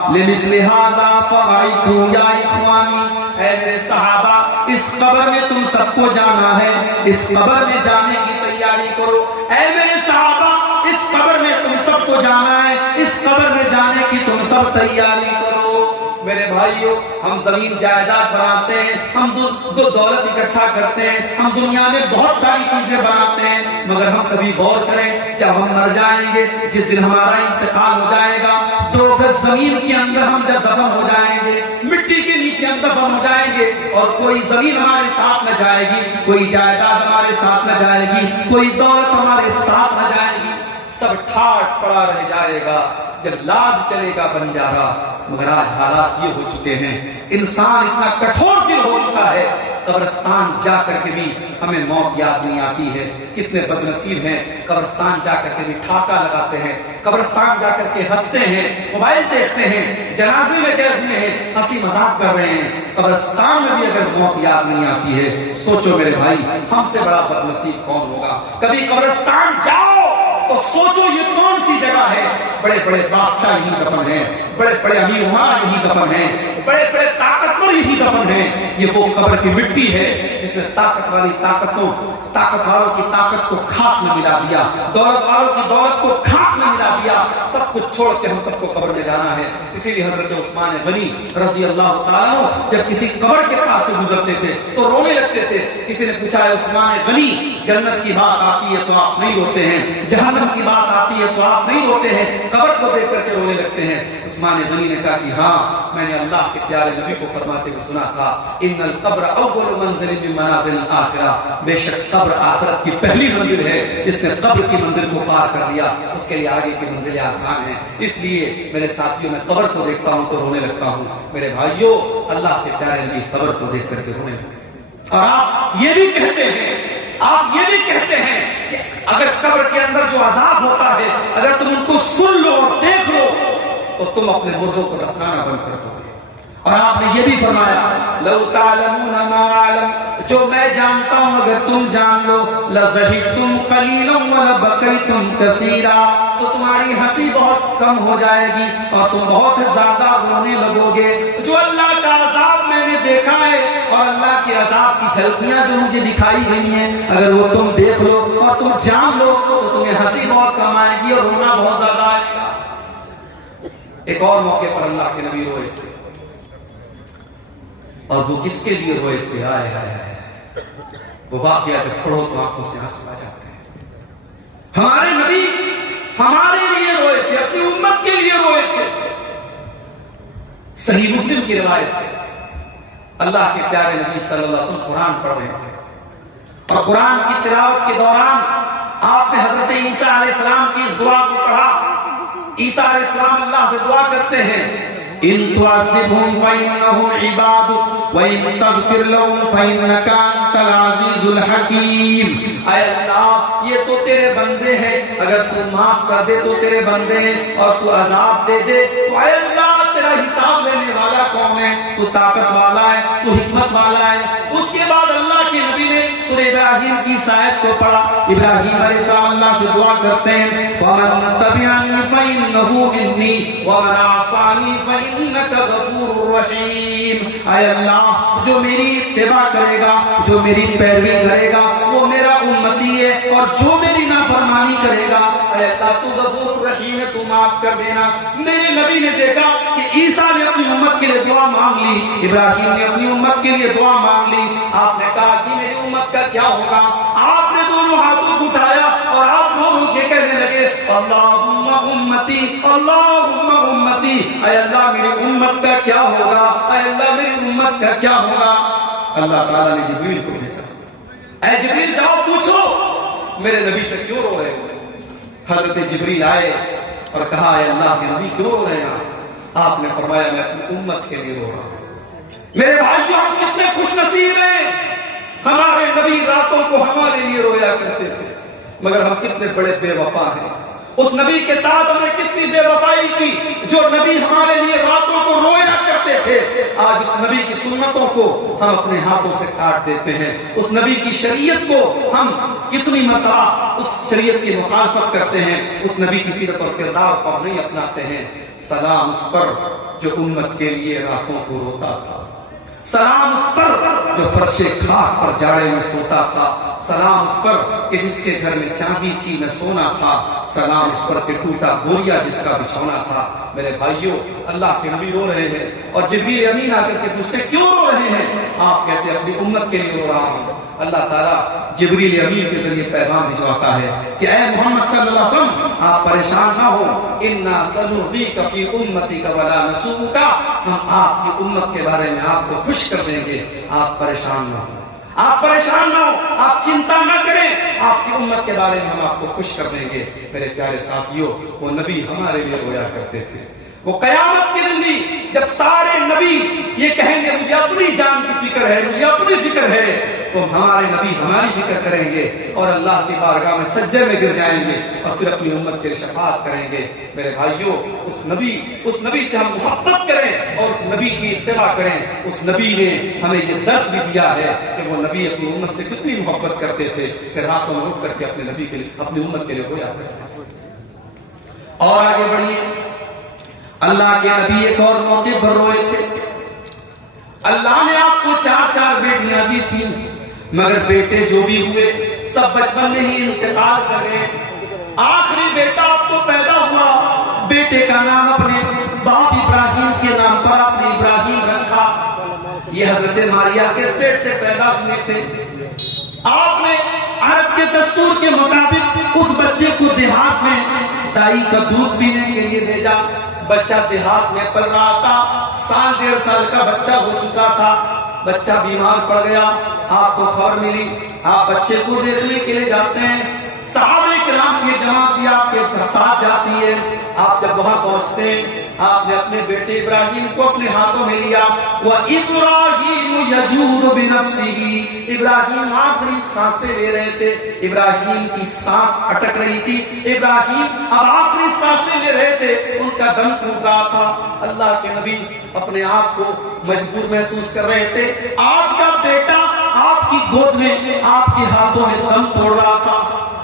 لمثل هذا فوعدوا یا اخوانی، اے میرے صحابہ اس قبر میں تم سب کو جانا ہے، اس قبر میں جانے کی تیاری کرو۔ اے میرے صحابہ اس قبر میں تم سب کو جانا ہے، اس قبر میں جانے کی تم سب تیاری کرو۔ میرے بھائیوں، ہم زمین جائیداد بناتے ہیں، ہم دولت اکٹھا کرتے ہیں، ہم دنیا میں بہت ساری چیزیں بناتے ہیں، مگر ہم کبھی غور کریں جب ہم مر جائیں گے، جس دن ہمارا انتقال ہو جائے گا، 2 گز زمین کے اندر ہم جب دفن ہو جائیں گے، مٹی کے نیچے ہم دفن ہو جائیں گے، اور کوئی زمین ہمارے ساتھ نہ جائے گی، کوئی جائیداد ہمارے ساتھ نہ جائے گی، کوئی دولت ہمارے ساتھ نہ جائے گی، سب ٹھاٹ پڑا رہ جائے گا، جب لاد چلے گا بنجارا۔ مگر آج حالات یہ ہو چکے ہیں، انسان اتنا کٹھور دل ہو چکا ہے، قبرستان جا کر کے بھی ہمیں موت یاد نہیں آتی ہے۔ کتنے بد نصیب ہیں، قبرستان جا کر کے بھی ٹھاکا لگاتے ہیں، قبرستان جا کر کے ہنستے ہیں، موبائل دیکھتے ہیں، جنازے میں گئے ہوئے ہیں، ہنسی مذاق کر رہے ہیں، قبرستان میں بھی اگر موت یاد نہیں آتی ہے، سوچو میرے بھائی ہم سے بڑا بد نصیب کون ہوگا۔ کبھی قبرستان جاؤ تو سوچو یہ کون سی جگہ ہے، بڑے بڑے بادشاہ یہی دفن ہیں، بڑے بڑے امیر عمرا یہی دفن ہیں، بڑے بڑے طاقتور یہی دفن ہیں۔ یہ وہ قبر کی مٹی ہے جس میں طاقت والوں کی طاقت کو خاک میں ملا دیا، دولت والوں کی دولت کو خاک میں ملا دیا، سب کچھ چھوڑ کے ہم سب کو قبر میں جانا ہے۔ اسی لیے حضرت عثمان غنی رضی اللہ تعالیٰ عنہ جب کسی قبر کے پاس سے گزرتے تھے تو رونے لگتے تھے۔ کسی نے پوچھا ہے عثمان غنی جنت کی بات آتی ہے تو آپ نہیں روتے ہیں، جہنم کی بات آتی ہے تو آپ نہیں روتے ہیں، قبر کو دیکھ کر کے رونے لگتے ہیں۔ عثمان غنی نے کہا کہ ہاں میں نے اللہ کے پیارے نبی کو فرماتے ہوئے سنا تھا، ان القبر اول منزل من منازل الاخرہ، بے شک قبر آخرت کی پہلی منزل ہے، جس نے قبر کی منزل کو پار کر لیا اس کے لیے آگے کی منزلیں آسان ہیں۔ اس لیے میرے ساتھیوں میں قبر کو دیکھتا ہوں تو رونے لگتا ہوں۔ میرے بھائیوں اللہ کے پیارے نبی قبر کو دیکھ کر کے رونے لگتے ہیں، اور آپ یہ بھی کہتے ہیں کہ اگر قبر کے اندر جو عذاب ہوتا ہے اگر تم ان کو سن لو اور دیکھ لو تو تم اپنے مردوں کو دفنانا بند کر دو۔ اور آپ نے یہ بھی فرمایا لو تعلمون ما اعلم، جو میں جانتا ہوں اگر تم جان لو، لضحکتم قلیلا ولبکیتم کثیرا، تو تمہاری ہنسی بہت کم ہو جائے گی اور تم بہت زیادہ رونے لگو گے۔ جو اللہ کا عذاب میں نے دیکھا ہے اور اللہ کے عذاب کی جھلکیاں جو مجھے دکھائی گئی ہیں، اگر وہ تم دیکھ لو اور تم جان لو تو تمہیں ہنسی بہت کم آئے گی اور رونا بہت زیادہ آئے گا۔ ایک اور موقع پر اللہ کے نبی روئے تھے، اور وہ کس کے لیے روئے تھے؟ آئے آئے آئے، وہ واقعہ جب پڑھو تو آنکھوں سے آنسو آ جاتے ہیں۔ ہمارے نبی ہمارے لیے روئے تھے، اپنی امت کے لیے روئے تھے۔ صحیح مسلم کی روایت ہے، اللہ کے پیارے نبی صلی اللہ علیہ وسلم قرآن پڑھ رہے تھے، اور قرآن کی تلاوت کے دوران آپ نے حضرت عیسیٰ علیہ السلام کی اس دعا کو پڑھا۔ عیسیٰ علیہ السلام اللہ سے دعا کرتے ہیں، ان تعذبهم فإنهم عبادك وإن تغفر لهم فإنك أنت العزيز الحكيم۔ اے اللہ یہ تو تیرے بندے ہیں، اگر تو معاف کر دے تو تیرے بندے ہیں، اور تو عذاب دے دے تو اے اللہ تیرا حساب لینے والا کون ہے؟ تو طاقت والا ہے، تو حکمت والا ہے۔ اس کے بعد اللہ کے نبی نے سورہ ابراہیم کی آیت کو پڑھا۔ ابراہیم علیہ السلام اللہ سے دعا کرتے ہیں، وَمَن تَبِعَنِي فَإِنَّهُ مِنِّي وَمَنْ عَصَانِي فَإِنَّكَ غَفُورٌ رَحِيمٌ۔ اے اللہ جو میری اتباع کرے گا، جو میری پیروی کرے گا وہ میرا امتی ہے، اور جو میری نافرمانی کرے گا اے اللہ تو غفور رحیم ہے، تو معاف کر دینا۔ میرے نبی نے دیکھا کہ عیسیٰ نے اپنی امت کے لیے دعا مانگ لی، ابراہیم نے اپنی امت کے لیے دعا مانگ لی۔ آپ نے کہا کہ میری امت کا کیا ہوگا؟ آپ نے دونوں ہاتھوں کو اٹھایا اور آپ رو کے کہنے لگے، اللہم امتی، اللہم امتی، اے اللہ میری امت کا کیا ہوگا؟ اے اللہ میری امت کا کیا ہوگا؟ اللہ تعالیٰ نے جبریل کو بھیجا، اے جبریل جاؤ پوچھو میرے نبی سے کیوں رو رہے ہو؟ حضرت جبریل آئے اور کہا اے اللہ کے نبی کیوں رو رہے ہیں؟ آپ نے فرمایا میں اپنی امت کے لیے رو رہا ہوں۔ میرے بھائیو ہم کتنے خوش نصیب ہیں، ہمارے نبی راتوں کو ہمارے لیے رویا کرتے تھے، مگر ہم کتنے بڑے بے وفا ہیں۔ اس نبی کے ساتھ ہم نے کتنی بے وفائی کی، جو نبی ہمارے لیے راتوں کو رویا کرتے تھے۔ آج اس نبی کی سنت صفتوں کو ہم اپنے ہاتھوں سے کاٹ دیتے ہیں، اس نبی کی شریعت کو ہم کتنی مرتبہ اس شریعت کی مخالفت کرتے ہیں، اس نبی کی سیرت اور کردار کو نہیں اپناتے ہیں۔ سلام اس پر جو امت کے لیے راتوں کو روتا تھا، سلام اس پر جو فرش خاک پر جاڑے میں سوتا تھا، سلام اس پر کہ جس کے گھر میں چاندی تھی نہ سونا تھا، سلام اس پر کہ ٹوٹا بوریا جس کا بچھونا تھا۔ میرے بھائیوں، اللہ کے نبی رو رہے ہیں اور جبریل امین آ کر کے پوچھتے کیوں رو رہے ہیں؟ آپ کہتے ہیں اپنی امت کے لیے رو رہا ہوں۔ اللہ تعالیٰ جبریل امین کے ذریعے پیغام بھجواتا ہے کہ اے محمد صلی اللہ علیہ وسلم آپ پریشان نہ ہو، انا سنرضیک فی امتک ولا نسوءک، ہم آپ کی امت کے بارے میں آپ کو خوش کر دیں گے، آپ پریشان نہ ہو، آپ پریشان نہ ہو، آپ چنتا نہ کریں، آپ کی امت کے بارے میں ہم آپ کو خوش کر دیں گے۔ میرے پیارے ساتھیوں، وہ نبی ہمارے لیے رویا کرتے تھے۔ وہ قیامت کے دن بھی جب سارے نبی یہ کہیں گے مجھے اپنی جان کی فکر ہے، مجھے اپنی فکر ہے، تو ہمارے نبی ہماری فکر کریں گے اور اللہ کی بارگاہ میں سجدے میں گر جائیں گے اور پھر اپنی امت کے شفاعت کریں گے۔ میرے بھائیوں، اس نبی سے ہم محبت کریں اور اس نبی کی اتباع کریں۔ اس نبی نے ہمیں یہ درس بھی دیا ہے کہ وہ نبی اپنی امت سے کتنی محبت کرتے تھے کہ راتوں میں اٹھ کر کے اپنے نبی کے لیے، اپنی امت کے لیے رویا کرتے تھے۔ اور آگے بڑھیے، اللہ کے نبی ایک اور موقع پر روئے تھے۔ اللہ نے آپ کو 4 بیٹیاں دی تھیں، مگر بیٹے جو بھی ہوئے سب بچپن میں ہی انتقال کر گئے۔ آخری بیٹا آپ کو پیدا ہوا، بیٹے کا نام اپنے باپ ابراہیم کے نام پر آپ نے ابراہیم رکھا۔ یہ حضرت ماریا کے پیٹ سے پیدا ہوئے تھے۔ آپ نے عرب کے دستور کے مطابق اس بچے کو دیہات میں دائی کا دودھ پینے کے لیے بھیجا۔ بچہ دیہات میں پل رہا تھا، 1.5 کا بچہ ہو چکا تھا۔ بچہ بیمار پڑ گیا، آپ کو خبر ملی، آپ بچے کو دیکھنے کے لیے جاتے ہیں۔ صحابہ کرام کی جماعت بھی آپ کے ساتھ جاتی ہے۔ آپ جب وہاں پہنچتے ہیں، آپ نے اپنے بیٹے ابراہیم کو اپنے ہاتھوں میں لیا۔ وَإِبْرَاهِيمُ يَجُودُ بِنَفْسِهِ، ابراہیم آخری سانسیں لے رہے تھے، ابراہیم کی سانس اٹک رہی تھی، ابراہیم اب آخری سانسیں لے رہے تھے، ان کا دم ٹوٹ رہا تھا۔ اللہ کے نبی اپنے آپ کو مجبور محسوس کر رہے تھے، آپ کا بیٹا آپ کی گود میں، آپ کے ہاتھوں میں دم توڑ رہا تھا۔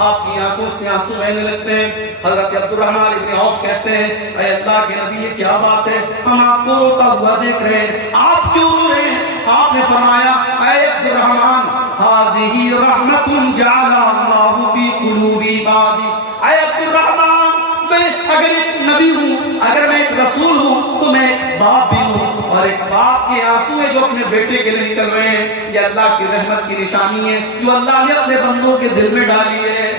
آپ کی آنکھوں سے آنسو بہنے لگتے ہیں۔ حضرت عبدالرحمن ابن عوف کہتے ہیں اے اللہ کے نبی یہ کیا بات ہے، ہم آپ کو روتا ہوا دیکھ رہے ہیں، آپ کیوں رو رہے ہیں؟ آپ نے فرمایا اے عبدالرحمن ھذہ رحمت جعلھا اللہ فی قلوب عبادہ، اے عبدالرحمن میں اگر ایک نبی ہوں، اگر میں ایک رسول ہوں تو میں ایک باپ بھی ہوں، اور ایک باپ کے آنسو ہیں جو اپنے بیٹے کے لیے نکل رہے ہیں، یہ اللہ کی رحمت کی نشانی ہے جو اللہ نے اپنے بندوں کے دل میں ڈالی ہے۔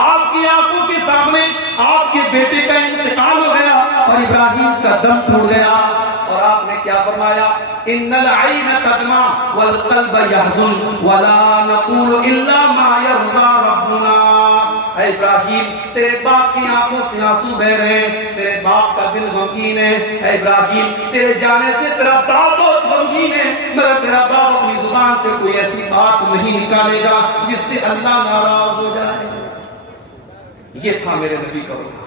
آپ کی آنکھوں کے سامنے آپ کے بیٹے کا انتقال ہو گیا اور ابراہیم کا دم ٹوٹ گیا، اور آپ نے کیا فرمایا؟ ان العین تدمع والقلب یحزن ولا نقول الا ما یرضی ربنا، اے ابراہیم تیرے باپ کی آنکھوں سے آنسو بہ رہے ہیں، تیرے باپ کا دل غمگین ہے، اے ابراہیم تیرے جانے سے تیرا باپ بہت غمگین ہے، مگر تیرا باپ اپنی زبان سے کوئی ایسی بات نہیں نکالے گا جس سے اللہ ناراض ہو جائے۔ یہ تھا میرے نبی کا رونا۔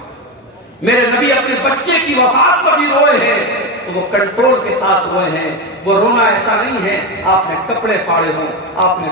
میرے نبی اپنے بچے کی وفات پر بھی روئے ہیں تو وہ کنٹرول کے ساتھ روئے ہیں۔ وہ رونا ایسا نہیں ہے آپ نے کپڑے پھاڑے ہوں، آپ نے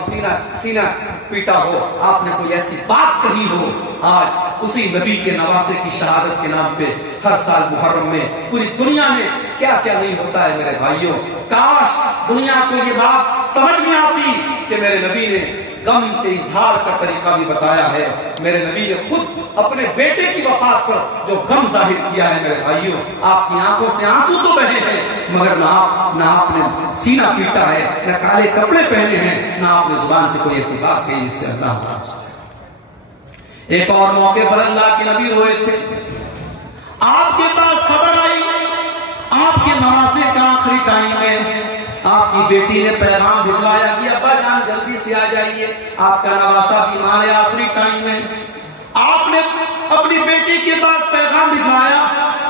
سینہ پیٹا ہو، آپ نے کوئی ایسی بات کہی ہو۔ آج اسی نبی کے نواسے کی شہادت کے نام پہ ہر سال محرم میں پوری دنیا میں کیا کیا نہیں ہوتا ہے میرے بھائیوں۔ کاش دنیا کو یہ بات سمجھ میں آتی کہ میرے نبی نے غم کے اظہار کا طریقہ بھی بتایا ہے۔ میرے نبی نے خود اپنے بیٹے کی وفات پر جو غم ظاہر کیا ہے میرے بھائیوں، آپ کی آنکھوں سے آنسو تو بہے ہیں مگر نہ آپ نے سینہ پیٹا ہے، نہ کالے کپڑے پہنے ہیں، نہ آپ نے زبان سے کوئی ایسی بات کہی جس سے اللہ ناراض ہو جائے۔ ایک اور موقع پر اللہ کے نبی روئے تھے۔ آپ کے پاس خبر آئی آپ کے نواسے کا آخری ٹائم ہے، آپ کی بیٹی نے پیغام بھجوایا کہ ابا جان جلدی سے آ جائیے، آپ کا نواسا بیمار ہے، آخری ٹائم ہے۔ آپ نے اپنی بیٹی کے پاس پیغام بھجوایا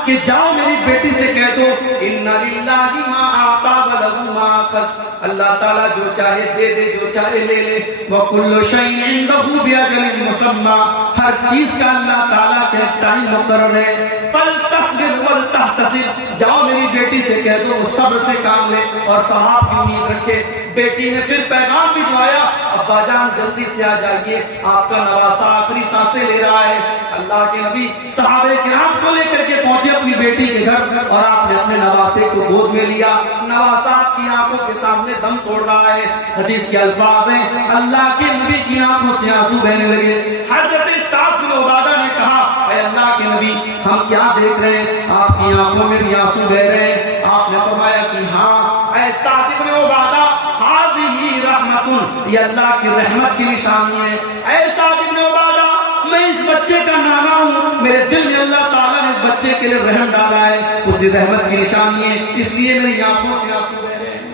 کہ جاؤ میری بیٹی سے کہہ دو ان للہ ما اعطى وله ما اخذ، اللہ تعالیٰ جو چاہے دے دے، جو چاہے لے لے، وَكُلُّ شَيْءٍ عِندَهُ بِأَجَلٍ مُّسَمًّى، ہر چیز کا اللہ تعالیٰ کے ٹائم مقرر ہے۔ فَلْتَصْبِرْ وَلْتَحْتَسِبْ، جاؤ میری بیٹی سے کہہ دو وہ صبر صبر سے کام لے اور ثواب کی امید رکھے۔ بیٹی نے پھر پیغام بھجوایا، ابا جان جلدی سے آ جائیے، آپ کا نواسا آخری سانسیں لے رہا ہے۔ اللہ کے نبی صحابہ کرام کو لے کر کے پہنچے اپنی بیٹی کے گھر، اور آپ نے اپنے نواسے کو گود میں لیا۔ نواسا آپ کی آنکھوں کے سامنے دم توڑ رہا ہے۔ حدیث کے الفاظ ہیں، اللہ کے نبی کی آنکھوں سے آنسو بہنے لگے۔ حضرت سعد بن عبادہ نے کہا، اے اللہ کے نبی، ہم کیا دیکھ رہے ہیں؟ آپ کی آنکھوں میں بھی آنسو بہ رہے ہیں۔ آپ نے فرمایا کہ ہاں اے سعد بن عبادہ، ہذہ رحمت، یہ اللہ کی رحمت کی نشانی ہے۔ اے سعد بن عبادہ، میں اس بچے کا نانا ہوں، میرے دل میں اللہ تعالیٰ نے اس بچے کے لیے رحم ڈالا ہے، اسی رحمت کی نشانی ہے، اس لیے میری آنکھوں سے آنسو بہ رہے ہیں۔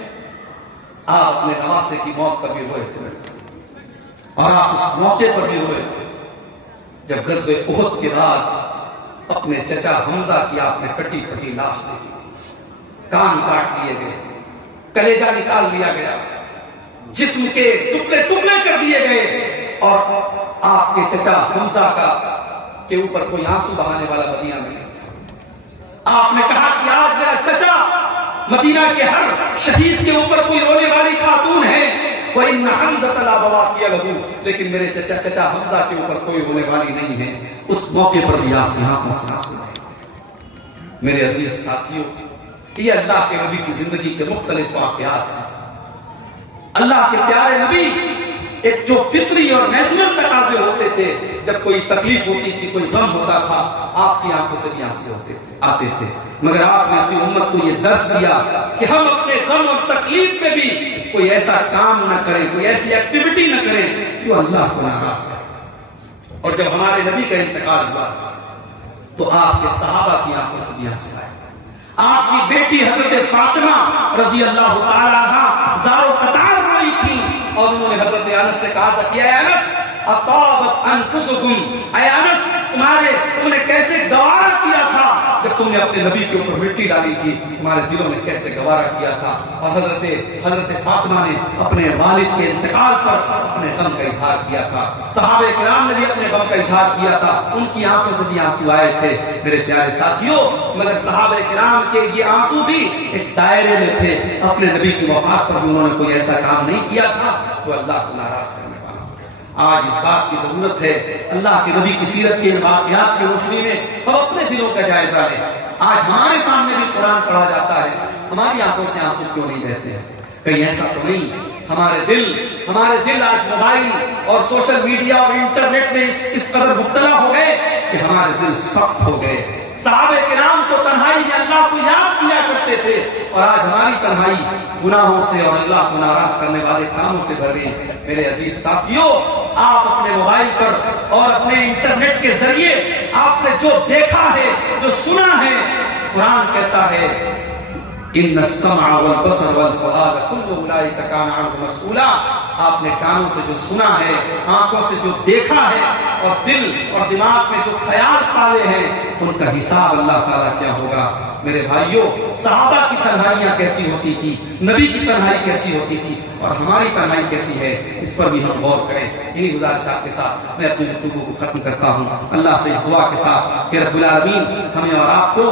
آپ اپنے نواسے کی موت پر بھی روئے تھے، اور آپ اس موقع پر بھی روئے تھے جب غزوہ احد کے بعد اپنے چچا حمزہ کی آپ نے کٹی پٹی لاش دیکھی تھی، کان کاٹ دیے گئے، کلیجہ نکال لیا گیا، جسم کے ٹکڑے ٹکڑے کر دیے گئے، اور آپ کے چچا حمزہ کے اوپر کوئی آنسو بہانے والا مدینہ میں نہیں۔ آپ نے کہا کہ آج میرا چچا مدینہ کے ہر شہید کے اوپر کوئی رونے والی خاتون ہے، وَإِنَّ حَمْزَةَ لَا بَوَاقِيَ لَهُ، لیکن میرے چچا حمزہ کے اوپر کوئی رونے والی نہیں ہے۔ اس موقع پر بھی آپ یہاں پر آنسو بہائے۔ میرے عزیز ساتھیوں، یہ اللہ کے نبی کی زندگی کے مختلف واقعات ہیں۔ اللہ کے پیارے نبی ایک جو فطری اور نیچرل تقاضے ہوتے تھے، جب کوئی تکلیف ہوتی تھی، کوئی غم ہوتا تھا، آپ کی آنکھوں سے بھی آنسو آتے تھے، مگر آپ نے اپنی امت کو یہ درس دیا کہ ہم اپنے غم اور تکلیف میں بھی کوئی ایسا کام نہ کریں، کوئی ایسی ایکٹیویٹی نہ کریں جو اللہ کو ناراض کرے۔ اور جب ہمارے نبی کا انتقال ہوا تو آپ کے صحابہ کی آنکھوں سے بھی آنسو آئے۔ آپ کی بیٹی حضرت فاطمہ رضی اللہ تعالیٰ عنہا زارو قطار روئی تھی، اور انہوں نے حضرت انس سے کہا تھا کہ اے انس اطابت انفسکم، اے انس تم نے کیسے گوارا کیا تھا جب تم نے اپنے نبی کے اوپر مٹی ڈالی تھی، تمہارے دلوں نے کیسے گوارا کیا تھا۔ اور حضرت فاطمہ نے اپنے والد کے انتقال پر اپنے غم کا اظہار کیا تھا، صحابہ کرام نے بھی اپنے غم کا اظہار کیا تھا، ان کی آنکھوں سے بھی آنسو آئے تھے میرے پیارے ساتھیوں۔ مگر صحابہ کرام کے یہ آنسو بھی ایک دائرے میں تھے، اپنے نبی کی وفات پر بھی انہوں نے کوئی ایسا کام نہیں کیا تھا تو اللہ کو ناراض کرنے والا۔ آج اس بات کی ضرورت ہے اللہ کے نبی کی سیرت کے واقعات کی روشنی میں ہم اپنے دلوں کا جائزہ لیں۔ آج ہمارے سامنے بھی قرآن پڑھا جاتا ہے، ہماری آنکھوں سے آنسو کیوں نہیں بہتے ہیں؟ کہیں ایسا تو نہیں ہمارے دل آج موبائل اور سوشل میڈیا اور انٹرنیٹ میں اس قدر مبتلا ہو گئے کہ ہمارے دل سخت ہو گئے۔ صحابہ کرام تو تنہائی میں اللہ کو یاد کیا کرتے تھے، اور آج ہماری تنہائی گناہوں سے اور اللہ کو ناراض کرنے والے کاموں سے بھر گئی۔ میرے عزیز ساتھیوں، آپ اپنے موبائل پر اور اپنے انٹرنیٹ کے ذریعے آپ نے جو دیکھا ہے، جو سنا ہے، قرآن کہتا ہے ان السمع والبصر والفؤاد كل اولئك كان عنه مسؤولا، آپ نے کانوں سے جو سنا ہے، آنکھوں سے جو دیکھا ہے، اور دل اور دماغ میں جو خیال پالے ہیں، ان کا حساب اللہ تعالیٰ کیا ہوگا۔ میرے بھائیوں، صحابہ کی تنہائیاں کیسی ہوتی تھی، نبی کی تنہائی کیسی ہوتی تھی، اور ہماری تنہائی کیسی ہے، اس پر بھی ہم غور کریں۔ انہی گزارشات کے ساتھ میں اپنی گفتگو کو ختم کرتا ہوں، اللہ سے اس دعا کے ساتھ کہ رب العالمین ہمیں اور آپ کو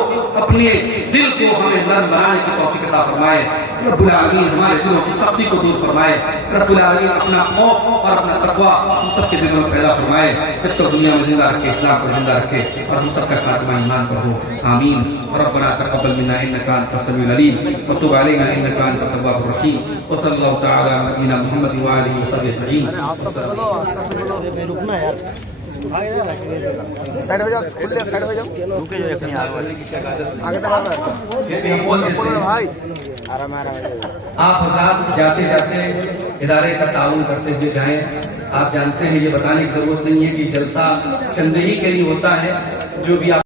اپنے دل کو ہمیں نرم بنانے کی توفیق عطا فرمائے، رب العالمین ہمارے دلوں کی سختی کو دور فرمائے، رب العالمین اپنا خوف اور اپنا تقویٰ ہم سب کے دلوں میں پیدا فرمائے، پھر تو دنیا میں زندہ رکھے، اسلام کو زندہ رکھے، اور ہم سب کا خاتمہ ایمان پر ہو، آمین۔ ربنا تقبل منا انك انت السميع العليم وتب علينا انك انت التواب الرحيم، وصلى الله تعالى على نبينا محمد وآله وصحبه اجمعين۔ رکنا یار، سائڈ ہو جاؤ، کھلے سائڈ ہو جاؤ، رکے جو اپنی آگے دبا بھائی، آرام آرام۔ آپ حضرات جاتے جاتے ادارے کا تعاون کرتے ہوئے جائیں۔ آپ جانتے ہیں، یہ بتانے کی ضرورت نہیں ہے کہ جلسہ چند ہی کے لیے ہوتا ہے، جو بھی آپ